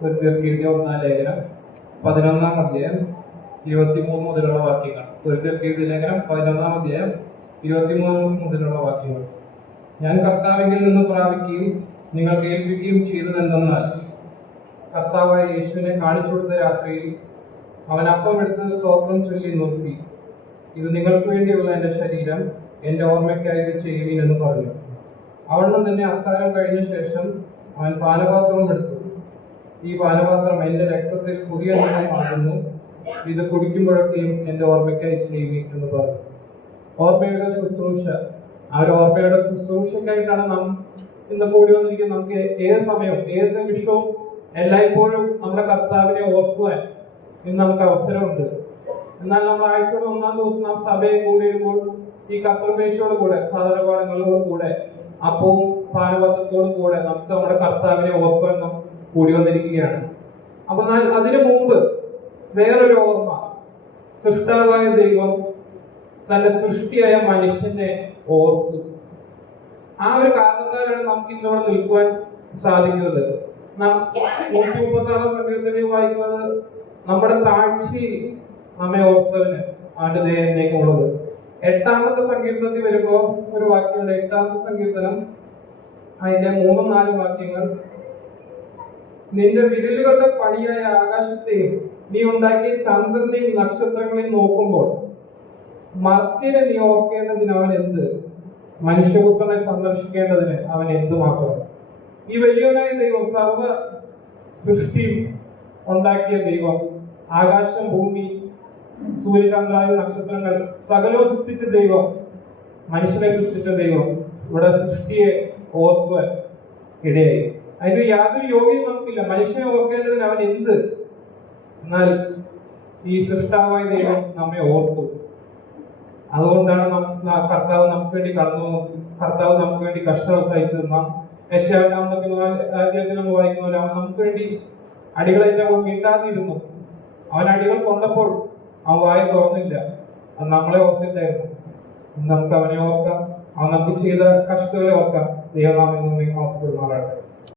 കൊരിന്ത്യർക്ക് എഴുതിയ ഒന്നാം ലേഖനം 11-ാം അധ്യായം 23 മുതലുള്ള വാക്യങ്ങൾ. കൊരിന്ത്യർക്ക് എഴുതിയ ലേഖനം 11-ാം അധ്യായം 23 മുതലുള്ള വാക്യങ്ങൾ. ഞാൻ കർത്താവിങ്കിൽ നിന്ന് പ്രാപിക്കുകയും നിങ്ങൾ കേൾപ്പിക്കുകയും ചെയ്തതെന്തെന്നാൽ, കർത്താവായ യേശുവിനെ കാണിച്ചു കൊടുത്ത രാത്രിയിൽ അവൻ അപ്പം എടുത്ത് സ്തോത്രം ചൊല്ലി നോക്കി, ഇത് നിങ്ങൾക്ക് വേണ്ടിയുള്ള എന്റെ ശരീരം, എന്റെ ഓർമ്മയ്ക്കായി ഇത് ചെയ്യുവീൻ എന്ന് പറഞ്ഞു. അവണ്ണം തന്നെ അത്താഴം കഴിഞ്ഞ ശേഷം അവൻ പാനപാത്രവും എടുത്തു, ഈ പാനപാത്രം എന്റെ രക്തത്തിൽ പുതിയ നിയമമാകുന്നു, ഇത് കുടിക്കുമ്പോഴൊക്കെയും എന്റെ ഓർമ്മയ്ക്കായി ചെയ്യുവീൻ എന്ന് പറഞ്ഞു. ഓർമ്മയുടെ ശുശ്രൂഷ, ആ ഒരു ഓർമ്മയുടെ ശുശ്രൂഷയ്ക്കായിട്ടാണ് നാം ഇന്ന് കൂടി വന്നിരിക്കുന്നത്. നമുക്ക് ഏത് സമയവും ഏത് നിമിഷവും എല്ലായ്പ്പോഴും നമ്മുടെ കർത്താവിനെ ഓർക്കുവാൻ ഇന്ന് നമുക്ക് അവസരമുണ്ട്. എന്നാൽ നമ്മൾ ആഴ്ചയുടെ 1-ാം ദിവസം നാം സഭയെ കൂടിയിരുമ്പോൾ ഈ കർത്തൃമേശയോട് കൂടെ, സാധനപാഠങ്ങളോട് കൂടെ, അപ്പവും പാനപാത്രത്തോടും കൂടെ നമുക്ക് നമ്മുടെ കർത്താവിനെ ഓർക്കുവാൻ നാം കൂടി വന്നിരിക്കുകയാണ്. അപ്പൊ അതിനു മുമ്പ് വേറൊരു ഓർമ്മ, സൃഷ്ടാവായ ദൈവം തന്റെ സൃഷ്ടിയായ മനുഷ്യനെ ഓർത്തു. ആ ഒരു കാരണത്താലാണ് നമുക്ക് ഇന്നിവിടെ നിൽക്കുവാൻ സാധിക്കുന്നത്. നാം 136-ാം സങ്കീർത്തനത്തിൽ വായിക്കുന്നത്, നമ്മുടെ താഴ്ചയിൽ നമ്മെ ഓർത്തവന് അവന്റെ ദയ എന്നേക്കുമുള്ളത്. 8-ാമത്തെ സങ്കീർത്തനത്തിൽ വരുമ്പോ ഒരു വാക്യമുണ്ട്. 8-ാമത്തെ സങ്കീർത്തനം അതിന്റെ 3-4 വാക്യങ്ങൾ. നിന്റെ വിരലുകളുടെ പണിയായ ആകാശത്തെയും നീ ഉണ്ടാക്കിയ ചന്ദ്രനെയും നക്ഷത്രങ്ങളെയും നോക്കുമ്പോൾ മർത്യനെ നീ ഓർക്കേണ്ടതിന് അവൻ എന്ത്, മനുഷ്യപുത്രനെ സന്ദർശിക്കേണ്ടതിന് അവൻ എന്തുമാത്രം. ഈ വലിയവനായ ദൈവം, സർവ സൃഷ്ടിയും ഉണ്ടാക്കിയ ദൈവം, ആകാശം, ഭൂമി, സൂര്യചന്ദ്രാദി നക്ഷത്രങ്ങൾ സകലവും സൃഷ്ടിച്ച ദൈവം, മനുഷ്യനെ സൃഷ്ടിച്ച ദൈവം ഇവിടെ സൃഷ്ടിയെ ഓർക്കുവാൻ ഇടയായി. അതിന് യാതൊരു യോഗ്യത നമുക്കില്ല. മനുഷ്യനെ ഓർക്കേണ്ടതിന് അവൻ എന്ത്, എന്നാൽ ഈ സൃഷ്ടാവായ ദൈവം നമ്മെ ഓർത്തു. അതുകൊണ്ടാണ് കർത്താവ് നമുക്ക് വേണ്ടി കർത്താവ് നമുക്ക് വേണ്ടി കഷ്ടം സഹിച്ചത്. നാം യെശയ്യാ 54 അധ്യായത്തിൽ നമ്മൾ വായിക്കുന്ന, അവൻ നമുക്ക് വേണ്ടി അടികളേറ്റ് അവൻ വീട്ടാതിരുന്നു. അവൻ അടികൾ കൊണ്ടപ്പോൾ അവൻ വായ തുറന്നില്ല. അത് നമ്മളെ ഓർത്തിട്ടായിരുന്നു. നമുക്ക് അവനെ ഓർക്കാം, അവൻ നമുക്ക് ചെയ്ത കഷ്ടങ്ങളെ ഓർക്കാം. ദൈവനാമം ഓർക്കപ്പെടുമാറാകട്ടെ.